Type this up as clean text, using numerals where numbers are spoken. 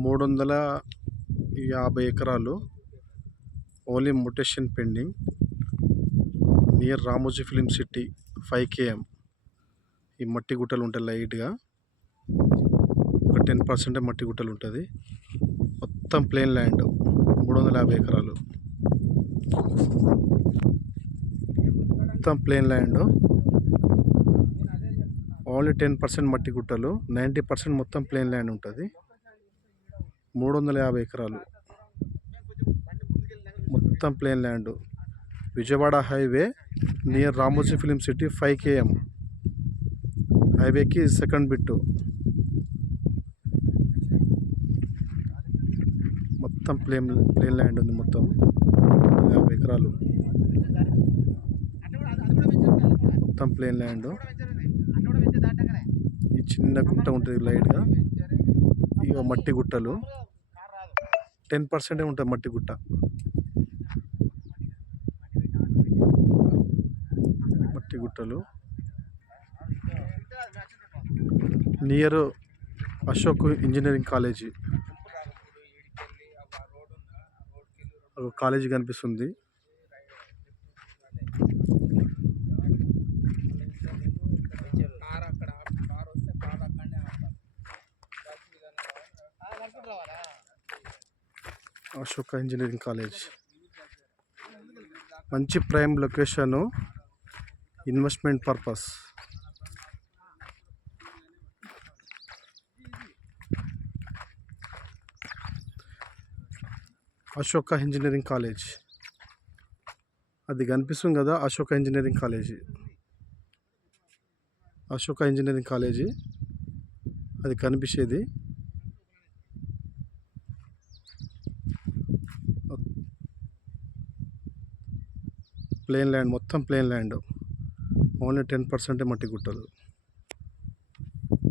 350 ఎకరాలు only mutation pending near Ramoji film city 5 km. ఈ మట్టి గుట్టలు ఉంటాయి లైట్గా, ఒక 10% మట్టి గుట్టలు ఉంటుంది. మొత్తం ప్లేన్ ల్యాండ్ 350 ఎకరాలు మొత్తం ప్లేన్ ల్యాండ్. ఓన్లీ 10% మట్టి గుట్టలు, 90% మొత్తం ప్లేన్ ల్యాండ్ ఉంటుంది. 350 ఎకరాలు మొత్తం plain land. Vijayawada highway near Ramoji film city 5 km. హైవేకి సెకండ్ బిట్టు. మొత్తం ప్లేన్ ల్యాండ్ ఉంది. మొత్తం 50 ఎకరాలు మొత్తం ప్లేన్ ల్యాండ్. ఈ చిన్న గుట్ట ఉంటుంది లైట్గా, ఇక మట్టి గుట్టలు 10% ఉంటుంది మట్టి గుట్ట. మట్టి గుట్టలు near Ashok engineering college. College కనిపిస్తుంది. అశోక ఇంజనీరింగ్ కాలేజ్ మంచి prime location, investment purpose. Ashoka engineering college అది కనిపిస్తుంది కదా, Ashoka engineering college. Ashoka engineering college అది కనిపించేది. ప్లేన్ ల్యాండ్, మొత్తం ప్లేన్ ల్యాండ్, ఓన్లీ 10% మట్టి గుట్టలు.